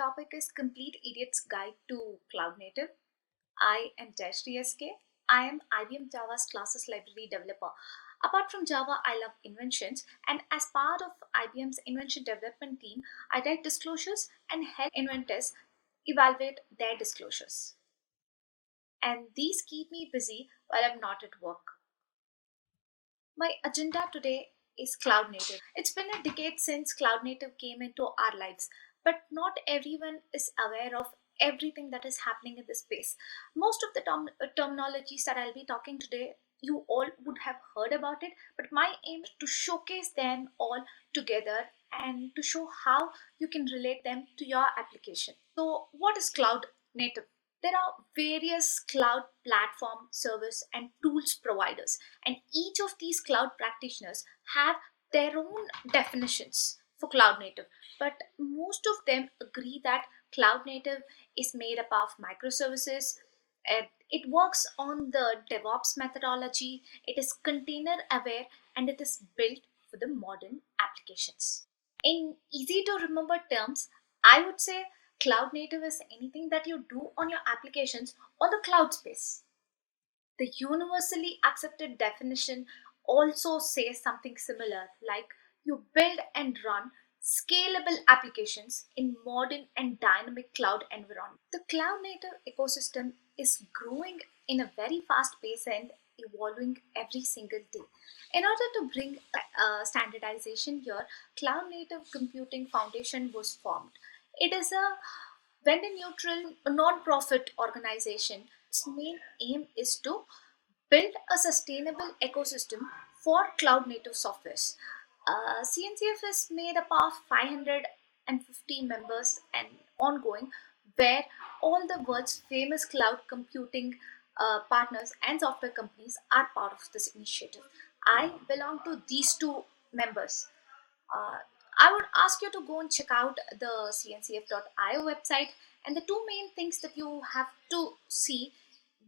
topic is Complete Idiot's Guide to Cloud Native. I am Jayashree S. I am IBM Java's classes library developer. Apart from Java, I love inventions, and as part of IBM's invention development team, I write disclosures and help inventors evaluate their disclosures. And these keep me busy while I'm not at work. My agenda today is cloud native. It's been a decade since cloud native came into our lives, but not everyone is aware of everything that is happening in this space. Most of the terminologies that I'll be talking today, you all would have heard about it, but my aim is to showcase them all together and to show how you can relate them to your application. So, what is cloud native? There are various cloud platform service and tools providers, and each of these cloud practitioners have their own definitions for cloud native, but most of them agree that cloud native is made up of microservices. It works on the DevOps methodology, it is container aware, and it is built for the modern applications. In easy to remember terms, I would say cloud native is anything that you do on your applications on the cloud space. The universally accepted definition also says something similar, like you build and run scalable applications in modern and dynamic cloud environment. The cloud native ecosystem is growing in a very fast pace and evolving every single day. In order to bring standardization here, Cloud Native Computing Foundation was formed. It is a vendor neutral non-profit organization. Its main aim is to build a sustainable ecosystem for cloud native softwares. CNCF is made up of 550 members and ongoing, where all the world's famous cloud computing partners and software companies are part of this initiative. I belong to these two members. Uh, I would ask you to go and check out the cncf.io website, and the two main things that you have to see,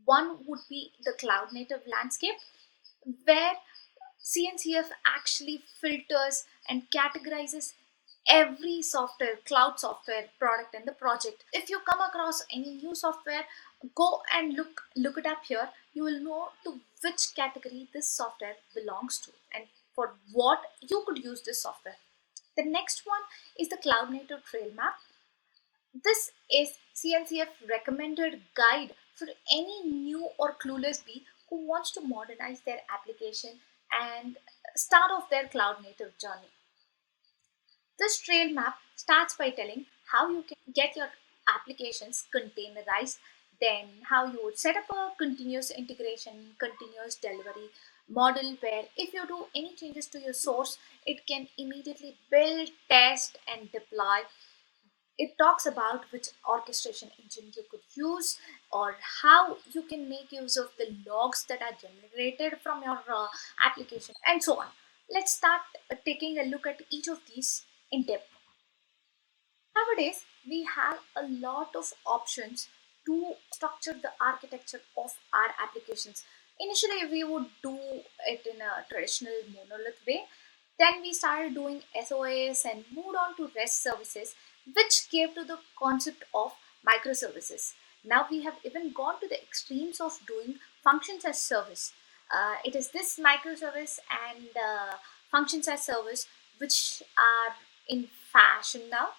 one would be the cloud native landscape, where CNCF actually filters and categorizes every software, cloud software product in the project. If you come across any new software, go and look it up here. You will know to which category this software belongs to and for what you could use this software. The next one is the cloud native trail map. This is CNCF recommended guide for any new or clueless bee who wants to modernize their application and start off their cloud native journey. This trail map starts by telling how you can get your applications containerized, then how you would set up a continuous integration, continuous delivery model where if you do any changes to your source, it can immediately build, test, and deploy. It talks about which orchestration engine you could use or how you can make use of the logs that are generated from your application and so on. Let's start taking a look at each of these in depth. Nowadays, we have a lot of options to structure the architecture of our applications. Initially, we would do it in a traditional monolith way. Then we started doing SOAs and moved on to REST services, which gave to the concept of microservices. Now we have even gone to the extremes of doing functions as service. It is this microservice and functions as service which are in fashion now.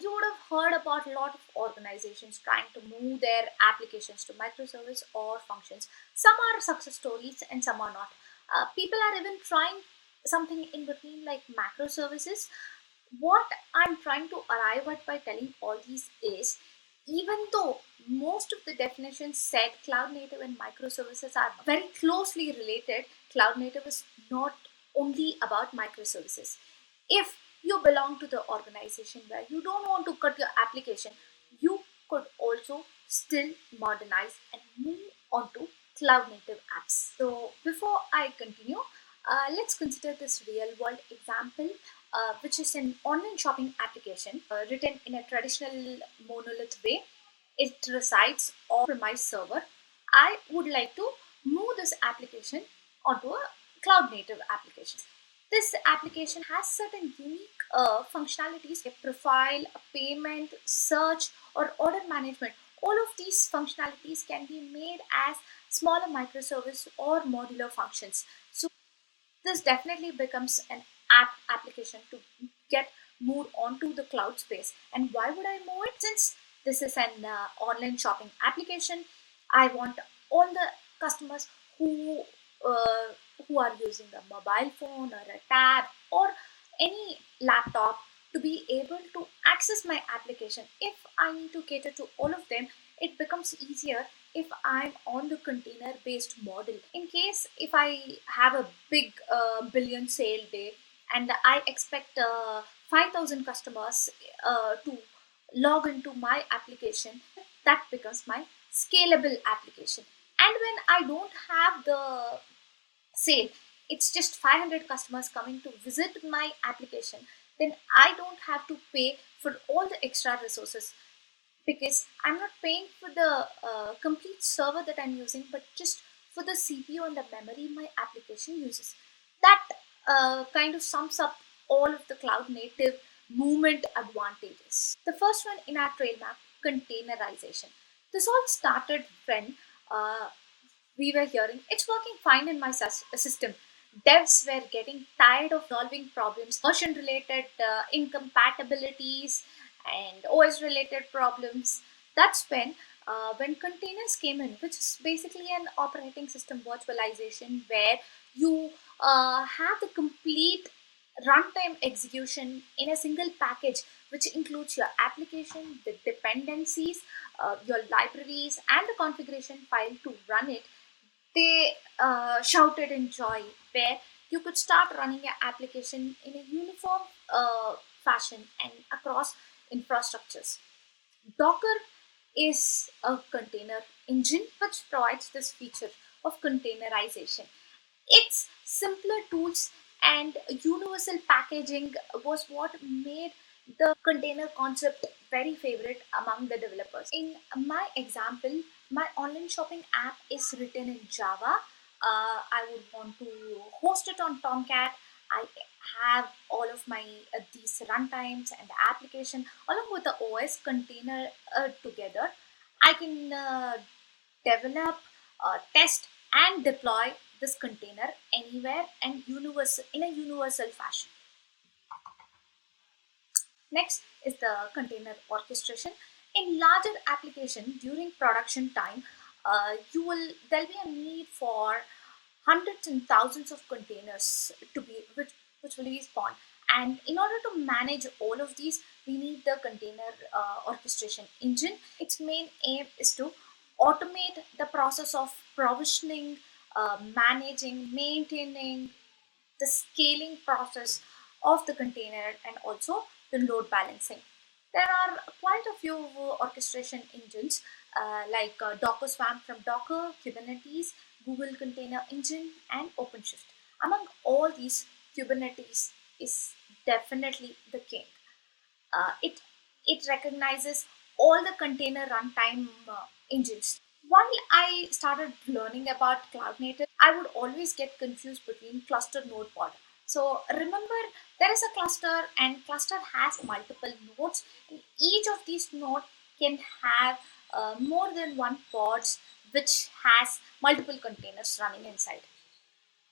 You would have heard about a lot of organizations trying to move their applications to microservice or functions. Some are success stories and some are not. People are even trying something in between like macro services. What I'm trying to arrive at by telling all these is, even though most of the definitions said cloud native and microservices are very closely related, cloud native is not only about microservices. If you belong to the organization where you don't want to cut your application, you could also still modernize and move on to cloud native apps. So before I continue, let's consider this real world example, which is an online shopping application written in a traditional monolith way. It resides on premise server. I would like to move this application onto a cloud native application. This application has certain unique functionalities like profile, payment, search, or order management. All of these functionalities can be made as smaller microservice or modular functions. So this definitely becomes an app application to get moved onto the cloud space. And why would I move it? Since this is an online shopping application, I want all the customers uh, who are using a mobile phone or a tab or any laptop to be able to access my application. If I need to cater to all of them, it becomes easier if I'm on the container based model. In case if I have a big billion sale day and I expect 5,000 customers to log into my application, that becomes my scalable application. And when I don't have the sale, it's just 500 customers coming to visit my application, then I don't have to pay for all the extra resources, because I'm not paying for the complete server that I'm using, but just for the CPU and the memory my application uses. That kind of sums up all of the cloud native movement advantages. The first one in our trail map, containerization. This all started when uh, we were hearing it's working fine in my system. Devs were getting tired of solving problems, version related incompatibilities, and OS related problems. That's when containers came in, which is basically an operating system virtualization where you have the complete runtime execution in a single package, which includes your application, the dependencies, your libraries, and the configuration file to run it. They shouted in joy, where you could start running your application in a uniform fashion and across infrastructures. Docker is a container engine which provides this feature of containerization. Its simpler tools and universal packaging was what made the container concept very favorite among the developers. In my example, my online shopping app is written in Java. I would want to host it on Tomcat. I have all of my these runtimes and the application along with the OS container together. I can develop, test, and deploy this container anywhere and universal in a universal fashion. Next is the container orchestration. In larger application during production time, there'll be a need for hundreds and thousands of containers to be which will be spawned. And in order to manage all of these, we need the container orchestration engine. Its main aim is to automate the process of provisioning, managing, maintaining the scaling process of the container, and also the load balancing. There are quite a few orchestration engines like Docker Swarm from Docker, Kubernetes, Google Container Engine, and OpenShift. Among all these, Kubernetes is definitely the king. It recognizes all the container runtime engines. While I started learning about cloud native, I would always get confused between cluster node pod. So remember, there is a cluster, and cluster has multiple nodes, and each of these nodes can have more than one pods, which has multiple containers running inside.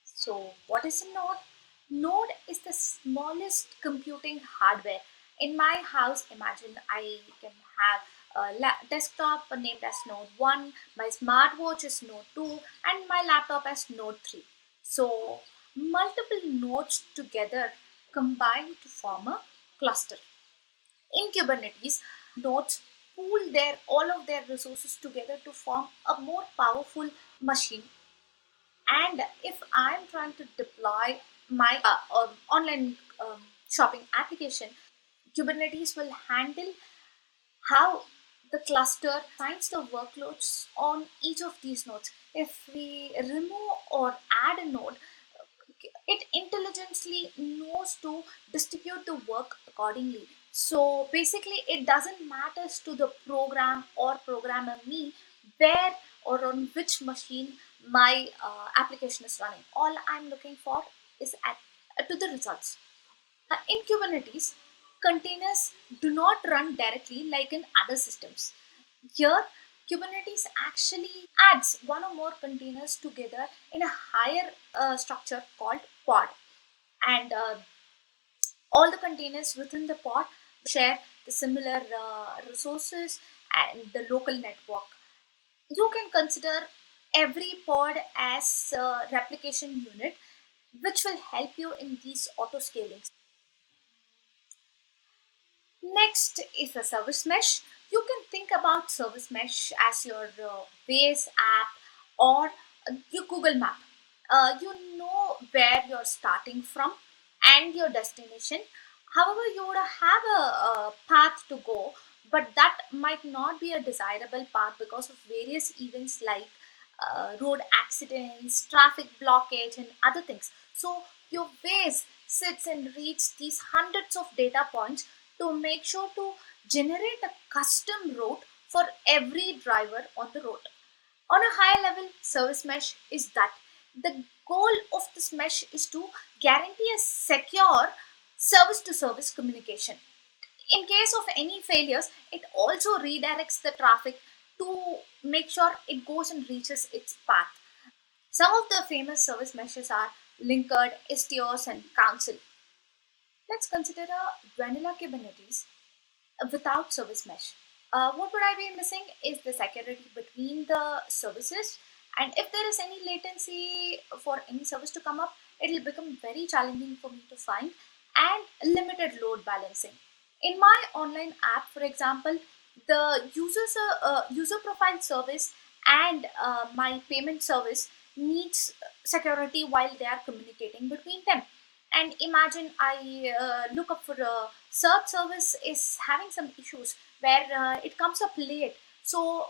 So, what is a node? Node is the smallest computing hardware. In my house, imagine I can have a desktop named as Node 1, my smartwatch is Node 2, and my laptop as Node 3. So, multiple nodes together combine to form a cluster. In Kubernetes, nodes pool all of their resources together to form a more powerful machine. And if I'm trying to deploy my online shopping application, Kubernetes will handle how the cluster finds the workloads on each of these nodes. If we remove or add a node, it intelligently knows to distribute the work accordingly. So basically, it doesn't matter to the program or programmer me where or on which machine my application is running. All I'm looking for is at to the results. In Kubernetes, containers do not run directly like in other systems. Here, Kubernetes actually adds one or more containers together in a higher structure called pod. And all the containers within the pod share the similar resources and the local network. You can consider every pod as a replication unit, which will help you in these auto scaling. Next is the service mesh. You can think about service mesh as your base app or your Google Map. You know where you're starting from and your destination. However, you would have a path to go, but that might not be a desirable path because of various events like road accidents, traffic blockage, and other things. So, your base sits and reads these hundreds of data points to make sure to generate a custom route for every driver on the road. On a high level, service mesh is that the goal of this mesh is to guarantee a secure service to service communication. In case of any failures, it also redirects the traffic to make sure it goes and reaches its path. Some of the famous service meshes are Linkerd, Istios, and Council. Let's consider a vanilla Kubernetes without service mesh. What would I be missing is the security between the services, and if there is any latency for any service to come up, it will become very challenging for me to find, and limited load balancing. In my online app, for example, the user profile service and my payment service needs security while they are communicating between them. And imagine I look up for a search service is having some issues where it comes up late, so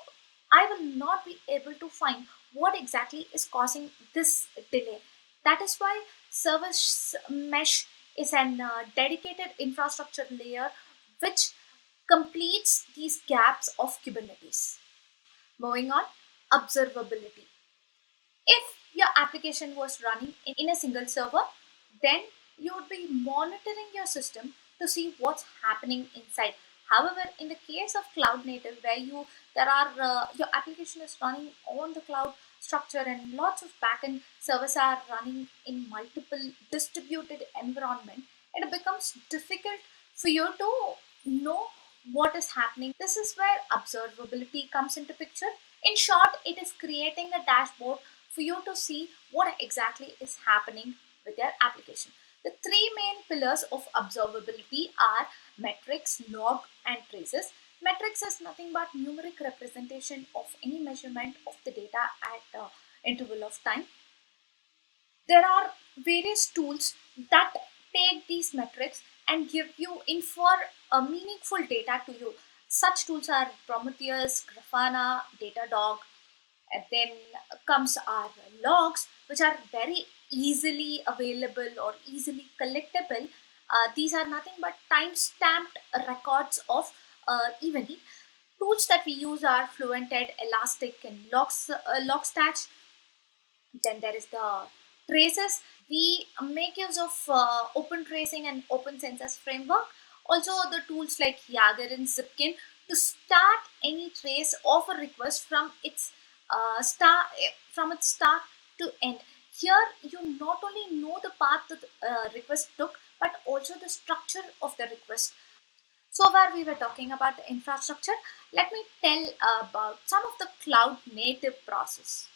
I will not be able to find what exactly is causing this delay. That is why service mesh is an dedicated infrastructure layer which completes these gaps of Kubernetes. Moving on, observability. If your application was running in a single server, then you would be monitoring your system to see what's happening inside. However, in the case of cloud native, where your application is running on the cloud structure and lots of backend servers are running in multiple distributed environment, it becomes difficult for you to know what is happening. This is where observability comes into picture. In short, it is creating a dashboard for you to see what exactly is happening with your application. The three main pillars of observability are metrics, log, and traces. Metrics is nothing but numeric representation of any measurement of the data at interval of time. There are various tools that take these metrics and give you infer a meaningful data to you. Such tools are Prometheus, Grafana, Datadog, and then comes our logs, which are very easily available or easily collectible. These are nothing but time-stamped records of event. Tools that we use are Fluented, Elastic, and Logstash. Then there is the traces. We make use of open tracing and open census framework. Also, the tools like Yager and Zipkin to start any trace of a request from its start to end. Here, you not only know the path that the request took, but also the structure of the request. So far, we were talking about the infrastructure. Let me tell about some of the cloud native process.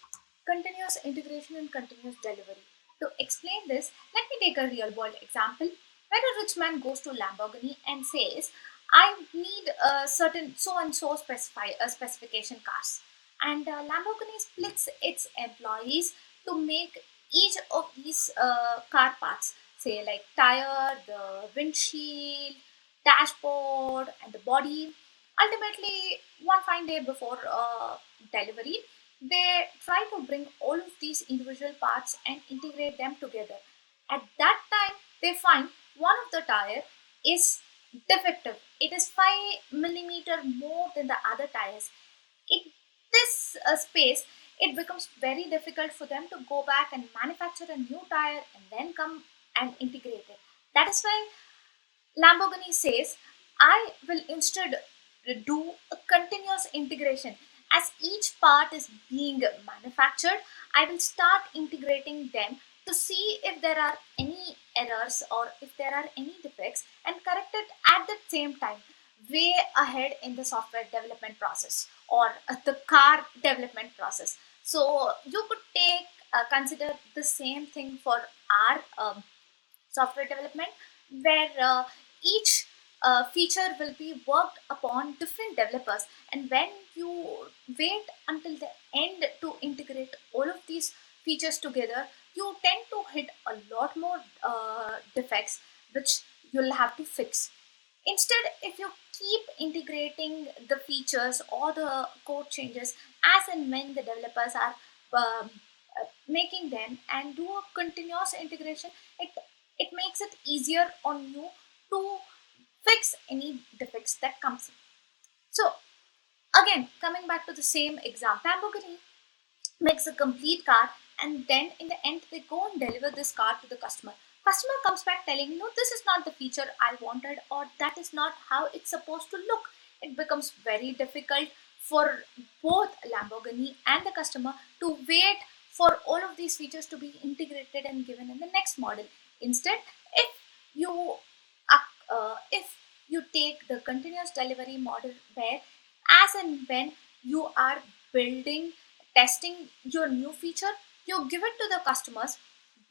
Continuous integration and continuous delivery. To explain this, let me take a real world example where a rich man goes to Lamborghini and says, I need a certain so and so specification cars. And Lamborghini splits its employees to make each of these car parts, say like tire, the windshield, dashboard, and the body. Ultimately, one fine day before delivery, they try to bring all of these individual parts and integrate them together. At that time, they find one of the tire is defective. It is 5 millimeter more than the other tires. In this space, it becomes very difficult for them to go back and manufacture a new tire and then come. and integrated. That is why Lamborghini says, I will instead do a continuous integration. As each part is being manufactured, I will start integrating them to see if there are any errors or if there are any defects and correct it at the same time, way ahead in the software development process or the car development process. So you could take consider the same thing for our software development, where each feature will be worked upon different developers, and when you wait until the end to integrate all of these features together, you tend to hit a lot more defects which you'll have to fix. Instead, if you keep integrating the features or the code changes as and when the developers are making them and do a continuous integration, it it makes it easier on you to fix any defects that comes in. So again, coming back to the same example, Lamborghini makes a complete car, and then in the end they go and deliver this car to the customer comes back telling, no, this is not the feature I wanted, or that is not how it's supposed to look. It becomes very difficult for both Lamborghini and the customer to wait for all of these features to be integrated and given in the next model. Instead, if you if you take the continuous delivery model, where as and when you are building, testing your new feature, you give it to the customers,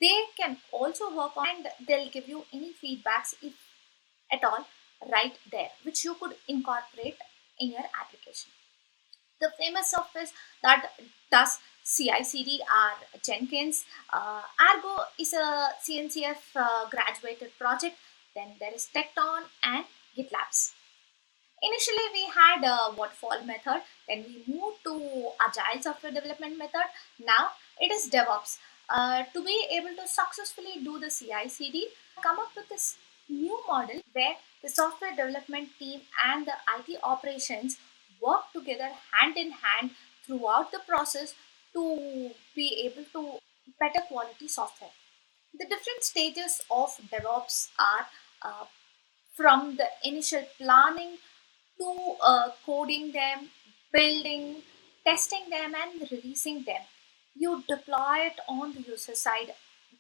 they can also work on and they'll give you any feedbacks if at all right there, which you could incorporate in your application. The famous software that does CI/CD are Jenkins. Argo is a CNCF graduated project. Then there is Tecton and GitLabs. Initially, we had a waterfall method, then we moved to agile software development method. Now it is DevOps. To be able to successfully do the CI/CD, come up with this new model where the software development team and the IT operations work together hand in hand throughout the process to be able to better quality software. The different stages of DevOps are uh, from the initial planning to coding them, building, testing them, and releasing them. You deploy it on the user side,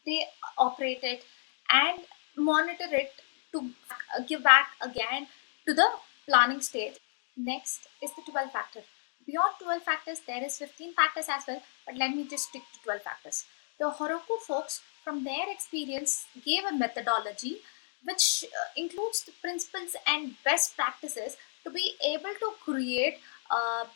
they operate it and monitor it to give back again to the planning stage. Next is the 12 factor. Beyond 12 factors, there is 15 factors as well, but let me just stick to 12 factors. The Heroku folks, from their experience, gave a methodology which includes the principles and best practices to be able to create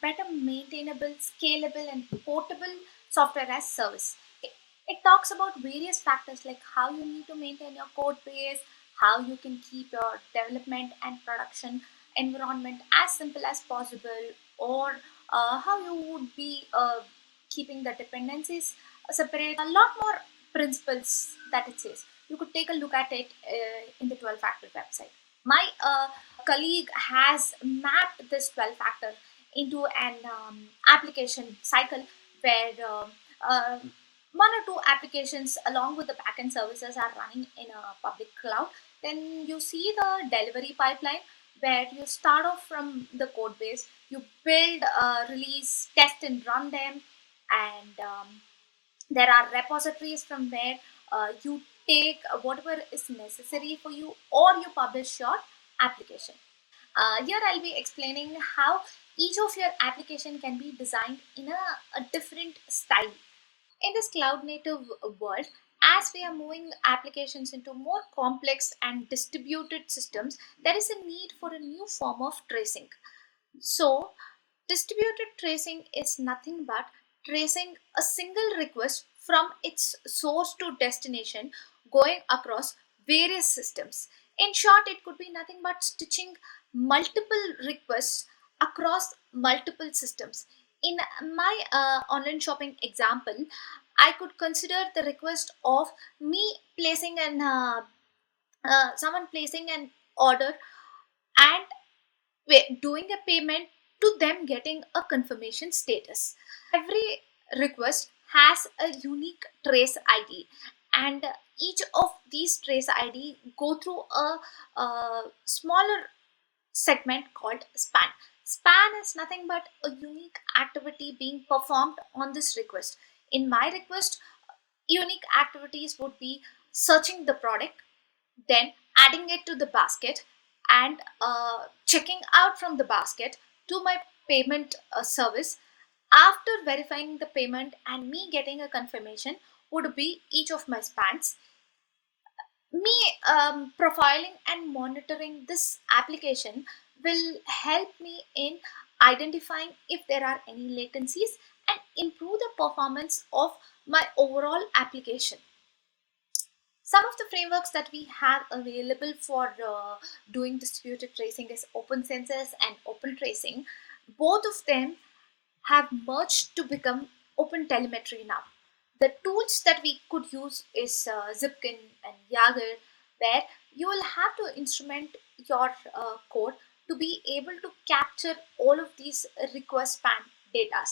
better maintainable, scalable, and portable software as service. It talks about various factors like how you need to maintain your code base, how you can keep your development and production environment as simple as possible, or how you would be keeping the dependencies separate. A lot more principles that it says. You could take a look at it in the 12 factor website. My colleague has mapped this 12 factor into an application cycle where uh, one or two applications along with the backend services are running in a public cloud. Then you see the delivery pipeline where you start off from the code base, you build, release, test, and run them, and there are repositories from where you take whatever is necessary for you, or you publish your application. Here I'll be explaining how each of your application can be designed in a different style. In this cloud native world, as we are moving applications into more complex and distributed systems, there is a need for a new form of tracing. So distributed tracing is nothing but tracing a single request from its source to destination going across various systems. In short, it could be nothing but stitching multiple requests across multiple systems. In my online shopping example, I could consider the request of me placing an someone placing an order and doing a payment to them getting a confirmation status. Every request has a unique trace ID, and each of these trace ID go through a smaller segment called span. Span is nothing but a unique activity being performed on this request. In my request, unique activities would be searching the product, then adding it to the basket, and checking out from the basket to my payment service. After verifying the payment and me getting a confirmation would be each of my spans. Me profiling and monitoring this application will help me in identifying if there are any latencies and improve the performance of my overall application. Some of the frameworks that we have available for doing distributed tracing is open sensors and open tracing. Both of them have merged to become open telemetry now. The tools that we could use is Zipkin and Yager, where you will have to instrument your code to be able to capture all of these request span data.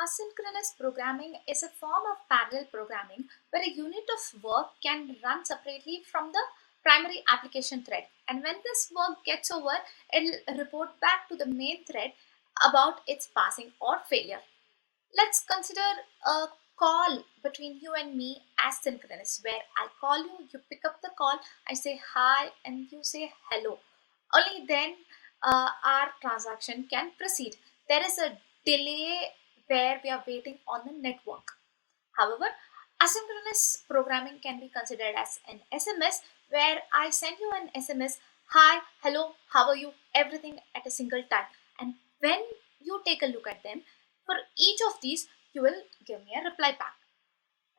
Asynchronous programming is a form of parallel programming where a unit of work can run separately from the primary application thread. And when this work gets over, it'll report back to the main thread about its passing or failure. Let's consider a call between you and me as synchronous, where I call you, you pick up the call, I say hi, and you say hello. Only then our transaction can proceed. There is a delay where we are waiting on the network. However, asynchronous programming can be considered as an SMS, where I send you an SMS, hi, hello, how are you, everything at a single time. And when you take a look at them, for each of these, you will give me a reply back.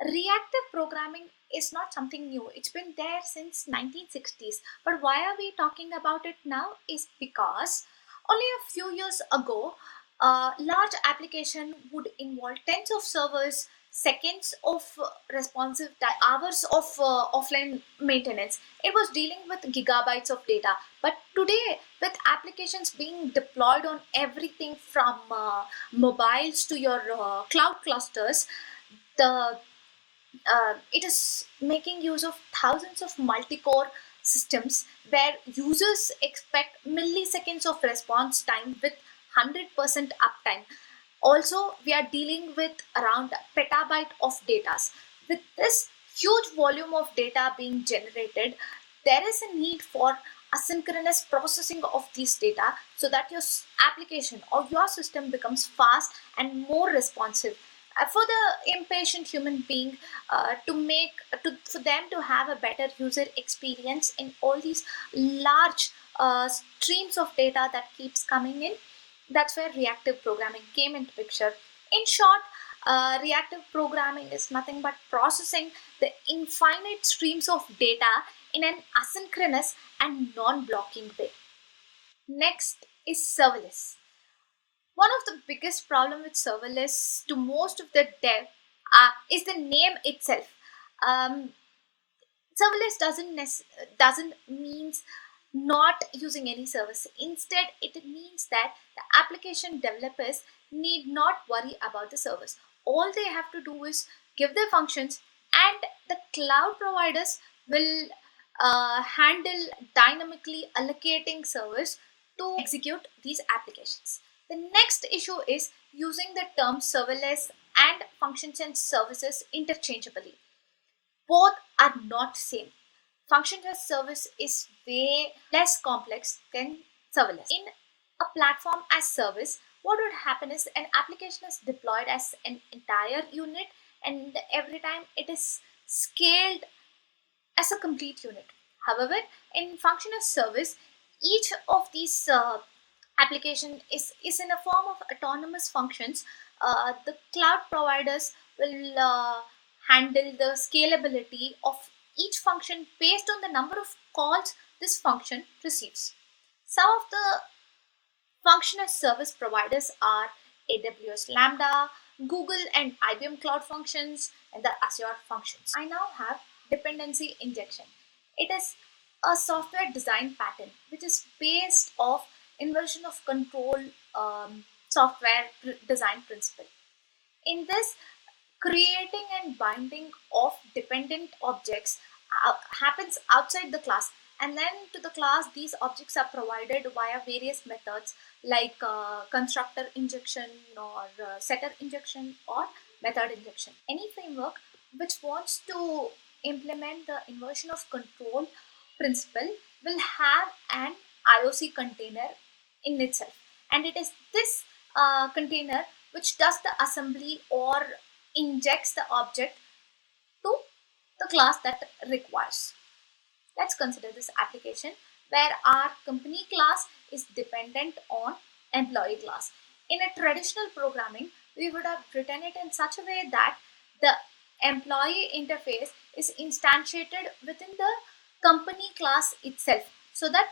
Reactive programming is not something new. It's been there since 1960s. But why are we talking about it now is because only a few years ago, a large application would involve tens of servers, seconds of responsive time, hours of offline maintenance. It was dealing with gigabytes of data. But today, with applications being deployed on everything from mobiles to your cloud clusters, the it is making use of thousands of multi-core systems where users expect milliseconds of response time with 100% uptime. Also, we are dealing with around petabyte of data. With this huge volume of data being generated, there is a need for asynchronous processing of these data so that your application or your system becomes fast and more responsive. For the impatient human being, for them to have a better user experience in all these large streams of data that keeps coming in, that's where reactive programming came into picture. In short, reactive programming is nothing but processing the infinite streams of data in an asynchronous and non-blocking way. Next is serverless. One of the biggest problem with serverless to most of the dev is the name itself. Um, Serverless doesn't means not using any service. Instead, it means that the application developers need not worry about the service. All they have to do is give their functions, and the cloud providers will handle dynamically allocating servers to execute these applications. The next issue is using the term serverless and functions and services interchangeably. Both are not same. Function as service is way less complex than serverless. In a platform as service, what would happen is an application is deployed as an entire unit, and every time it is scaled as a complete unit. However, in function as service, each of these application is in a form of autonomous functions. The cloud providers will handle the scalability of each function based on the number of calls this function receives. Some of the function as service providers are AWS Lambda, Google and IBM Cloud Functions, and the Azure Functions. I now have dependency injection. It is a software design pattern which is based off inversion of control software design principle. In this, creating and binding of dependent objects happens outside the class, and then to the class these objects are provided via various methods like constructor injection or setter injection or method injection. Any framework which wants to implement the inversion of control principle will have an IOC container in itself, and it is this container which does the assembly or injects the object to the class that requires. Let's consider this application where our company class is dependent on employee class. In a traditional programming, we would have written it in such a way that the employee interface is instantiated within the company class itself, so that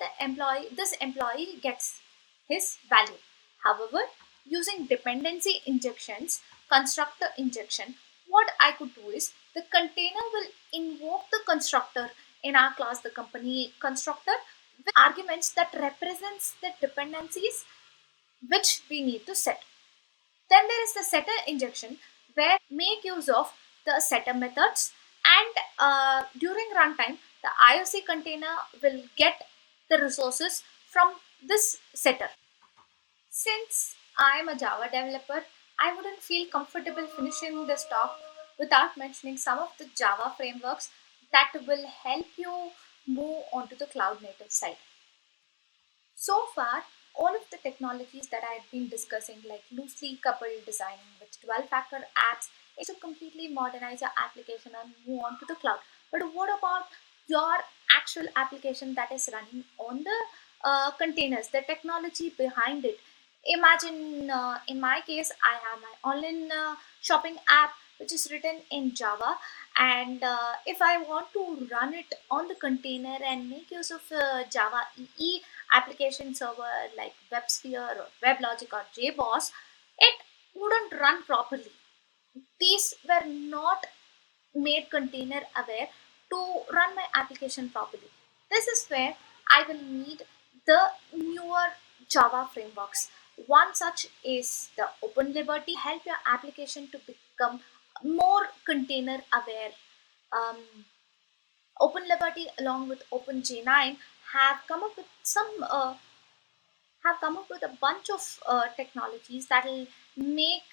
this employee gets his value. However, using dependency injections, constructor injection, what I could do is the container will invoke the constructor in our class, the company constructor, with arguments that represents the dependencies which we need to set. Then there is the setter injection where make use of the setter methods, and during runtime the IOC container will get the resources from this setter. Since I am a Java developer, I wouldn't feel comfortable finishing this talk without mentioning some of the Java frameworks that will help you move onto the cloud native side. So far, all of the technologies that I've been discussing, like loosely coupled designing with 12-factor apps, is to completely modernize your application and move on to the cloud. But what about your actual application that is running on the containers, the technology behind it? Imagine, in my case, I have my online shopping app which is written in Java, and if I want to run it on the container and make use of Java EE application server like WebSphere or WebLogic or JBoss, it wouldn't run properly. These were not made container aware to run my application properly. This is where I will need the newer Java frameworks. One such is the Open Liberty, help your application to become more container aware. Um, Open Liberty along with OpenJ9 have come up with a bunch of technologies that will make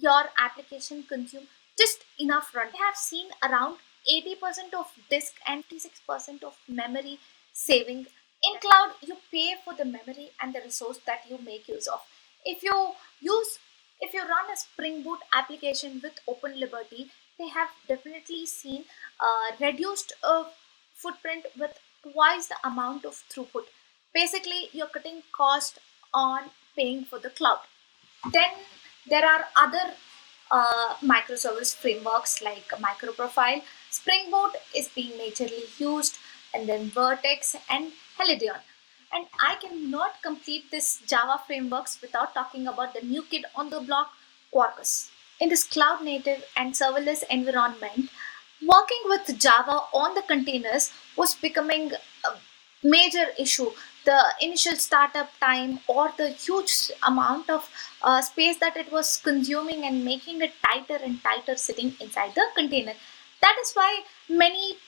your application consume just enough run. I have seen around 80% of disk and 56% of memory saving. In cloud, you pay for the memory and the resource that you make use of. If you use if you run a Spring Boot application with Open Liberty, they have definitely seen reduced footprint with twice the amount of throughput. Basically, you're cutting cost on paying for the cloud. Then there are other microservice frameworks like Microprofile. Spring Boot is being majorly used, and then Vertex and Helidion. And I cannot complete this Java frameworks without talking about the new kid on the block, Quarkus. In this cloud native and serverless environment, working with Java on the containers was becoming a major issue. The initial startup time or the huge amount of space that it was consuming and making it tighter and tighter sitting inside the container. That is why many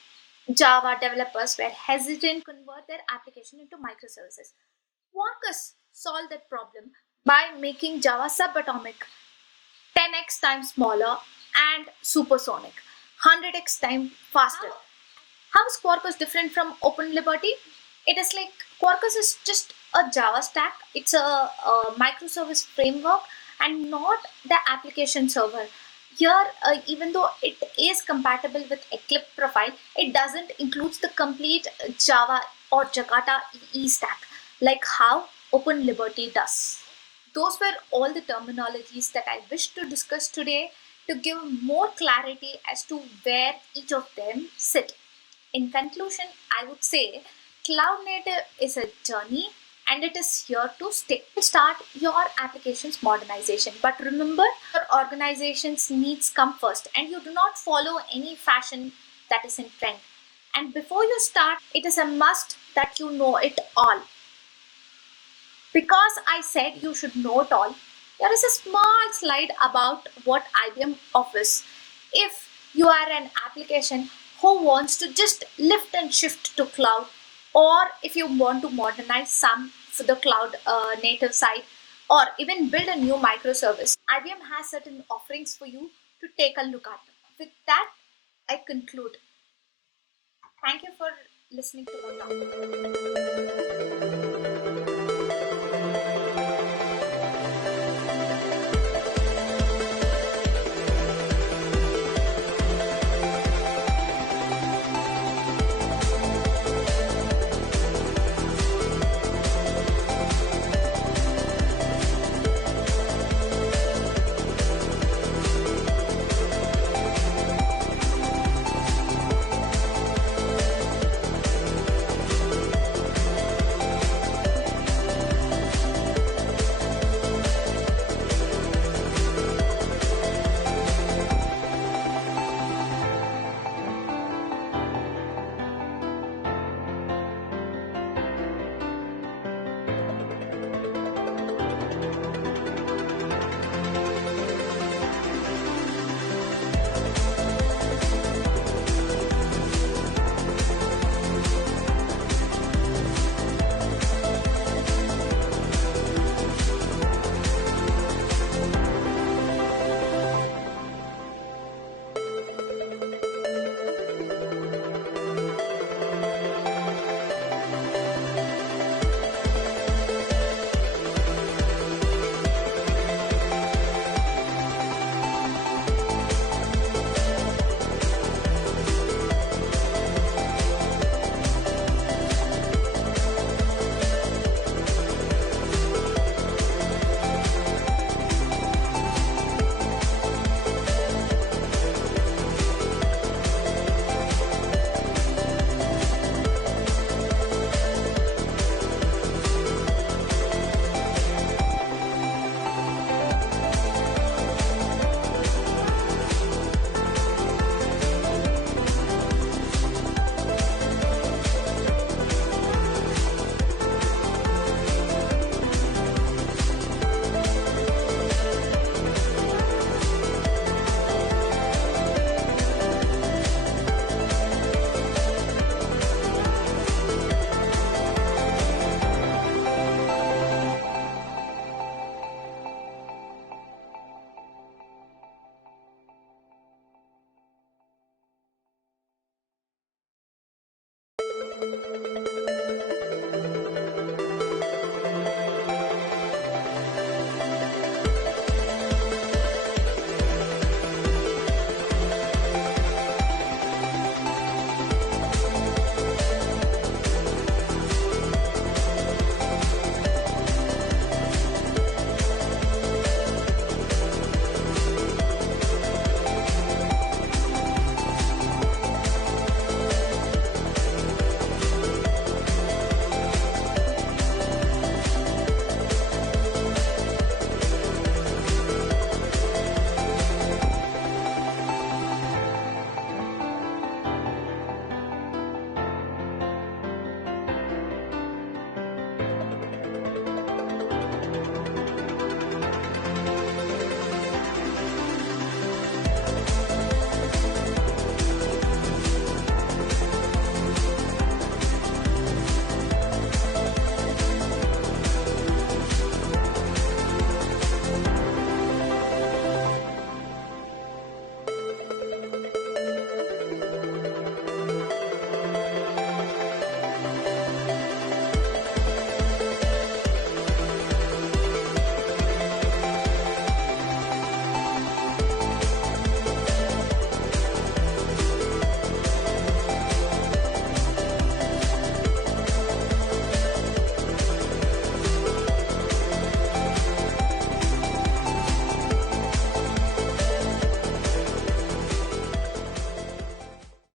Java developers were hesitant to convert their application into microservices. Quarkus solved that problem by making Java subatomic, 10x times smaller, and supersonic, 100x time faster. How is Quarkus different from Open Liberty? It is like Quarkus is just a Java stack. It's a microservice framework and not the application server. Here, even though it is compatible with Eclipse profile, it doesn't include the complete Java or Jakarta EE stack like how Open Liberty does. Those were all the terminologies that I wish to discuss today to give more clarity as to where each of them sit. In conclusion, I would say cloud native is a journey and it is here to stay. Start your application's modernization, but remember your organization's needs come first and you do not follow any fashion that is in trend. And before you start, it is a must that you know it all. Because I said you should know it all, there is a small slide about what IBM Office. If you are an application who wants to just lift and shift to cloud, or if you want to modernize some for the cloud native side, or even build a new microservice, IBM has certain offerings for you to take a look at. With that, I conclude. Thank you for listening to my talk.